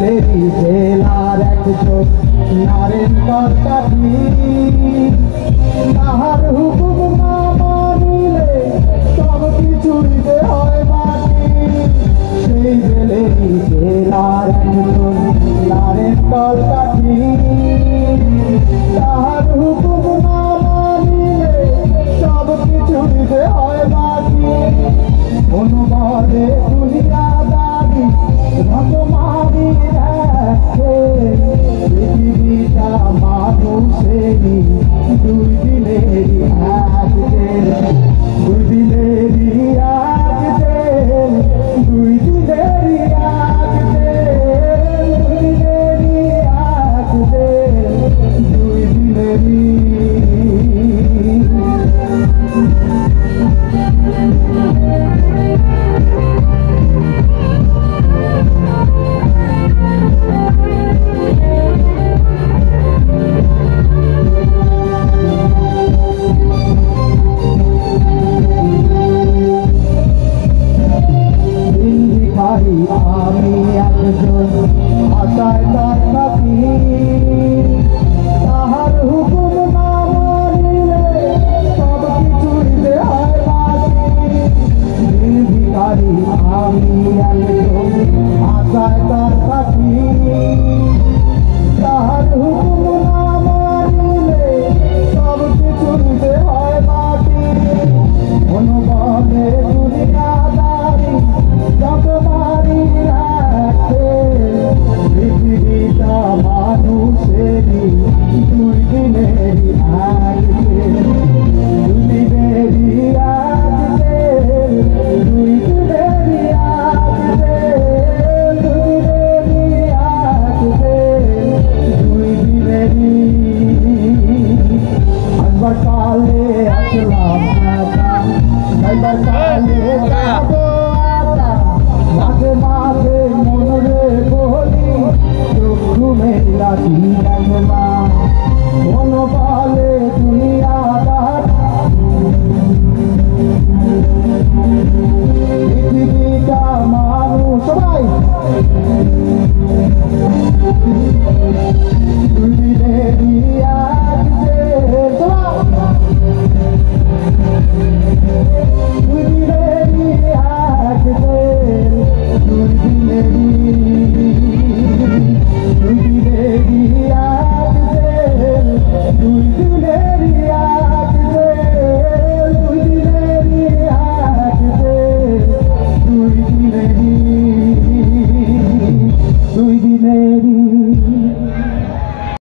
তেরি জেলার একজন নারেন কর্তাটি তাহার হুকুম না মানিলে সব কিছুই যে হয় মাটি। সেই জেলেরি জেলার একজন নারেন কর্তাটি তাহার হুকুম না মানিলে সব কিছুই যে হয় মাটি। অনুবাদে দুনিয়াদারি রকমারি দেখে পৃথিবীটা মানুষেরই দুই দিনেরই এক দিন, দুই দিনেরই এক দিন, দুই দিনেরই এক দিন, দুই দিনেরই এক দিন, দুই দিনেরই। আমি একজন